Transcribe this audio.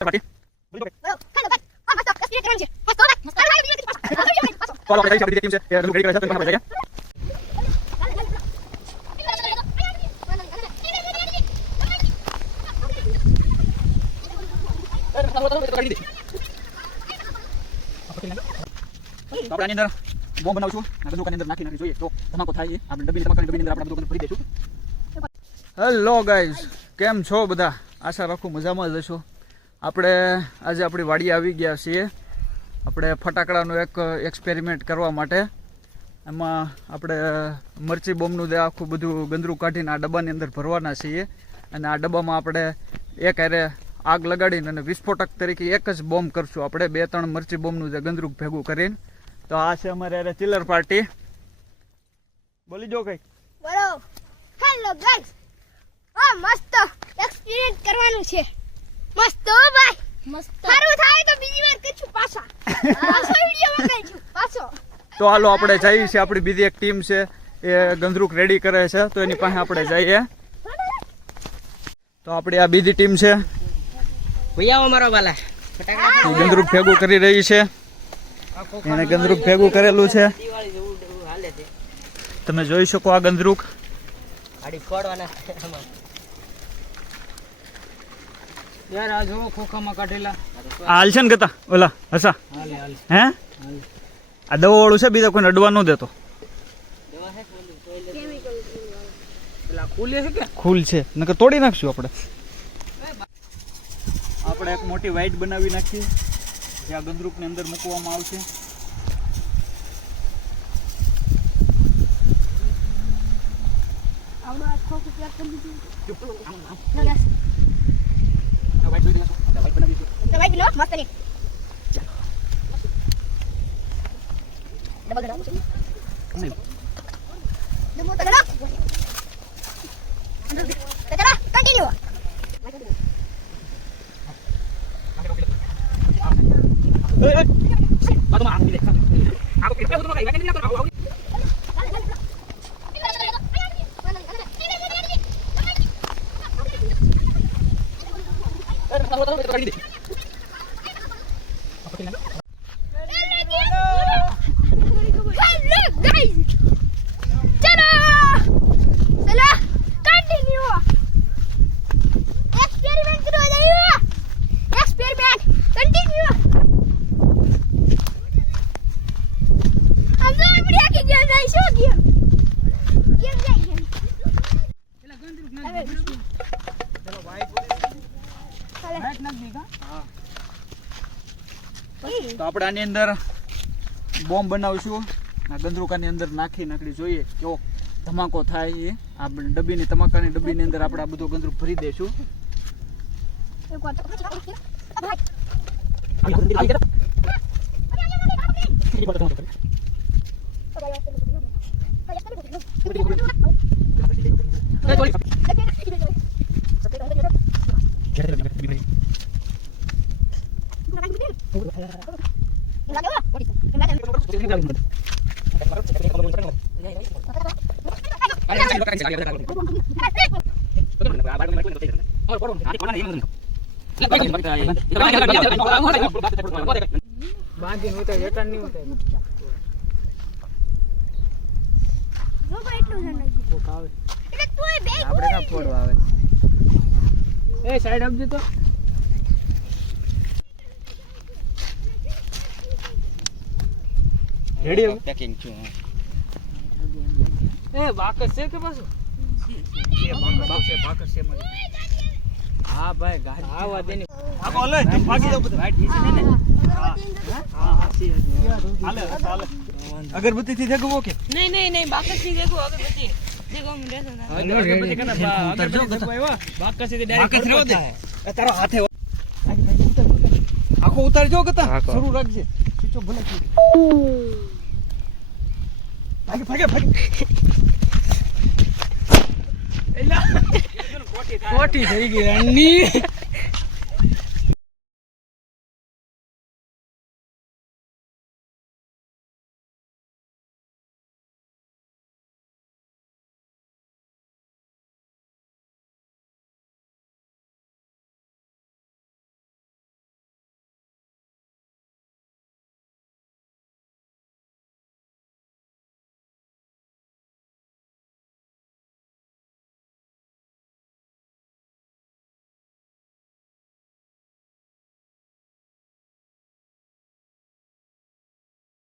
પાટી આપણી અંદર બોમ્બ બનાવશું આ બધું અંદર નાખી જોઈએ તો ધમાકો થાય આપણે ડબ્બીની અંદર આપણે બધું ભરી દઈશું. હેલો ગાઈઝ, કેમ છો બધા? આશા રાખું મજામાં જ હશો. આપણે આજે આપણી વાડી આવી ગયા છીએ આપણે ફટાકડાનો એક એક્સપેરિમેન્ટ કરવા માટે. એમાં આપણે મરચી બોમ્બનું આખું બધું ગંદરું કાઢીને આ ડબ્બાની અંદર ભરવાના છીએ અને આ ડબ્બામાં આપણે એક હારે આગ લગાડીને અને વિસ્ફોટક તરીકે એક જ બોમ્બ કરશું આપણે 2-3 મરચી બોમ્બનું જે ગંદરું ભેગું કરીને. તો આ છે અમારે અરે ચિલ્લર પાર્ટી. બોલી જો કઈ બોલો. હેલો ગાઈસ, આ મસ્ત એક્સપીરિયન્સ કરવાનું છે. મસ્ત હો ભાઈ, મસ્ત. સારું થાય તો બીજી વાર કરું પાછા. પાછો વિડિયો બનાવીશું પાછો. તો હાલો આપણે જઈએ છીએ. આપણી બીજી એક ટીમ છે એ ગંદરૂક રેડી કરે છે તો એની પાસે આપણે જઈએ. તો આપણી આ બીજી ટીમ છે ભૈયા અમારો વાલા ફટાકડા ગંદરૂક ભેગું કરી રહી છે. એને ગંદરૂક ભેગું કરેલું છે, તમે જોઈ શકો આ ગંદરૂક. આડી ફોડવાના યાર. આ જો ખોખામાં કાઢેલા આ હાલ છે ને ગતા ઓલા હસા હે આ દવા વાળું છે, બીજા કોઈને અડવા ન દેતો. ખુલ છે નકર તોડી નાખશું આપણે. આપણે એક મોટી વાઇટ બનાવી નાખીએ જે આ ગંદરૂકની અંદર મૂકવામાં આવશે. તો આપણે આની અંદર બોમ્બ બનાવશું. આ ગંદરૂકાની અંદર નાખી જોઈએ કેવો ધમાકો થાય. એ આ ડબ્બીની તમાકાની ડબ્બીની અંદર આપણે આ બધું ગંદરૂક ભરી દઈશું. બાંધી હોતા હેઠળ નહીં હોતા આપણે ના ફોડવા આવે. એ સાઈડ આપજો તો. રેડી પેકિંગ છું. એ બાકસ છે કે પાછું બાકસ છે મારી. હા ભાઈ ગાડી આવા દેની આકો લે પાછી દો બધું વાઈટ નીચે છે ને. હા હાલે હાલે અગરબત્તી થી દેખો કે નહીં બાકસ થી દેખો અગરબત્તી દેખો મને દેખો અગરબત્તી કના અગરબત્તી દેખો આવ્યા બાકસ થી ડાયરેક્ટ બાકસ રહો દે. તારો હાથે આખો ઉતારજો કતા શરૂ રાખજે. ચીચો ભલે ભાગે એલા કોટી થઈ ગઈ રણની.